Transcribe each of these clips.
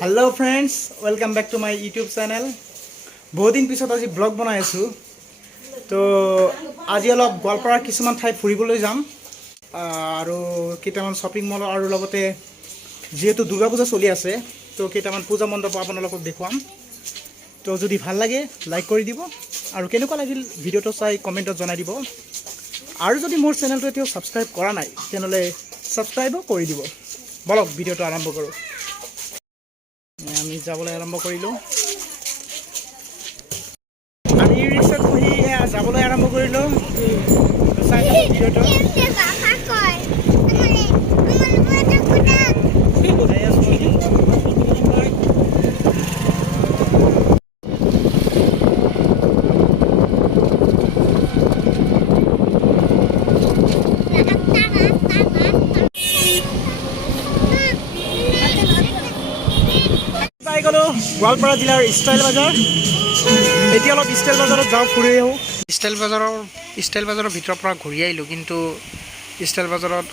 Hello friends welcome back to my YouTube channel. बहुत दिन पिछत आज ब्लग बनाई आसो। तो आज अलग गोवालपारार किछुमान ठाई फुरिबोलै जाम आरो केइटामान शपिंग मल आरो लगते जेहेतु दुर्गा पूजा चलि आछे तो केइटामान पूजा मण्डप आपनालोকক देखुवाम। तो जदि ভাল লাগে लाइक कर दिब आरो केनेकुवा लागिल भिडिओটো चाइ कमेन्टत जनाइ दिब आरो जदि मोर चेनेलটো एতিয়াও सबस्क्राइब কৰা নাই তেনলে सबस्क्राइबो কৰি দিব। বলক ভিডিওটো আৰম্ভ কৰো। আমি যাবলৈ আৰম্ভ কৰিলো। আমি ৰিক্সাত বহি যাবলৈ আৰম্ভ কৰিলো। চাই থাকক ভিডিওটো। गोवालपारा जिलार स्टाइल बाजार एटी अलग स्टाइल बाजारत जाओ फुरि आहू। स्टाइल बाजाৰৰ ভিতৰৰ পৰা ঘূৰি আহিলোঁ, কিন্তু स्टाइल बाजारत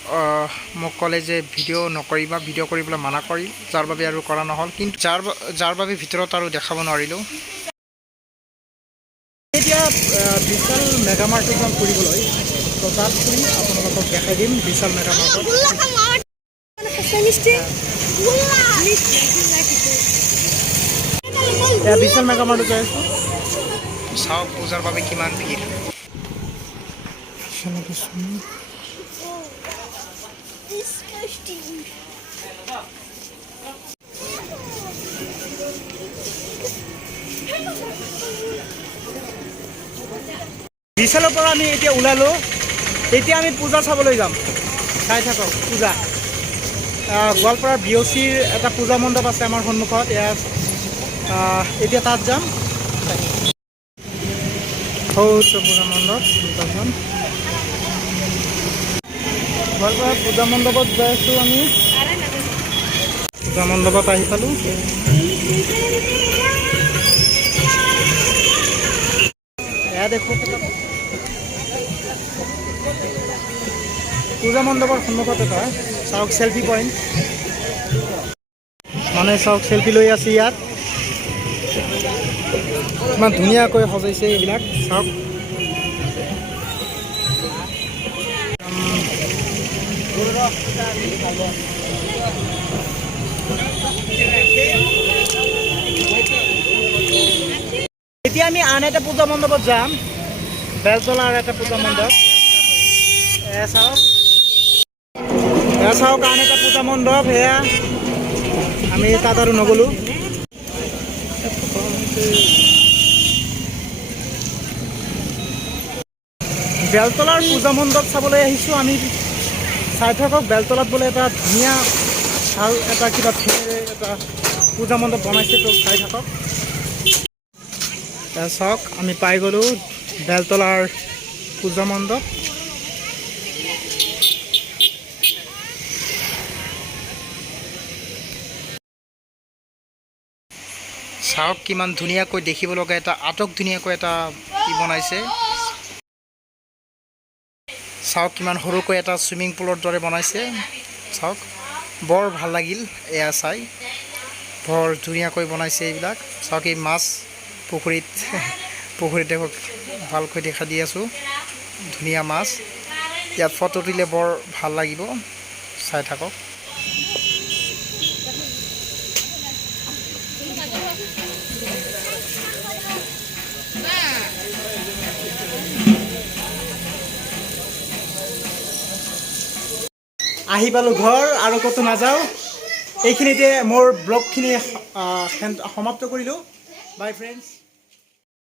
মোক ক'লে যে ভিডিঅ' নকৰিবা, ভিডিঅ' কৰিবলৈ মানা কৰিল, যাৰ বাবে আৰু কৰা নহ'ল। কিন্তু যাৰ বাবে ভিতৰত আৰু দেখাব নোৱাৰিলোঁ। এতিয়া বিশাল মেগা মাৰ্কেট যাম ফুৰিবলৈ। তো তাত ফুৰি আপোনালোকক দেখাই দিম বিশাল মেগা মাৰ্কেট। বিশাল মেগা মাৰ্কেট যাই আছো। চাওক পূজাৰ বাবে কিমান ভিৰ। বিশালৰ পৰা আমি এতিয়া ওলালো। এতিয়া আমি পূজা চাবলৈ যাম। চাই থাকক পূজা। গোৱালপাৰাৰ বিঅচিৰ এটা পূজা মণ্ডপ আছে আমাৰ সন্মুখত। এতিয়া তাত যাম। পূজা মণ্ডপ গোৱালপাৰাৰ পূজা মণ্ডপত যাই আছোঁ আমি। পূজা মণ্ডপত আহি পালোঁ। এয়া দেখো পূজা মণ্ডপৰ সন্মুখত এটা চাওক সেলফি পইণ্ট। মানে চাওক সেলফি লৈ আছে ইয়াত। ইমান ধুনীয়াকৈ সজাইছে এইবিলাক চাওক। এতিয়া আমি আন এটা পূজা মণ্ডপত যাম। বেলতলাৰ এটা পূজা মণ্ডপ। চাওক আন এটা পূজা মণ্ডপ। সেয়া আমি তাত আৰু নগ'লো। বেলতলাৰ পূজা মণ্ডপ চাবলৈ আহিছোঁ আমি। চাই থাকক বেলতলাত বোলে এটা ধুনীয়া ভাল এটা কিবা এটা পূজা মণ্ডপ বনাইছে। তো চাই থাকক। চাওক আমি পাই গ'লোঁ বেলতলাৰ পূজা মণ্ডপ। চাওক কিমান ধুনীয়াকৈ দেখিব লগা এটা আটক ধুনীয়াকৈ এটা কি বনাইছে। চাওক কিমান সৰুকৈ এটা চুইমিং পুলৰ দৰে বনাইছে। চাওক বৰ ভাল লাগিল এয়া চাই। বৰ ধুনীয়াকৈ বনাইছে এইবিলাক। চাওক এই মাছ পুখুৰীত দেখক ভালকৈ দেখা দি আছোঁ। ধুনীয়া মাছ। ইয়াত ফটো তুলিলে বৰ ভাল লাগিব। চাই থাকক। আহি পালোঁ ঘৰ আৰু ক'তো নাযাওঁ। এইখিনিতে মোৰ ব্লগখিনি সমাপ্ত কৰিলোঁ। বাই ফ্ৰেণ্ডছ।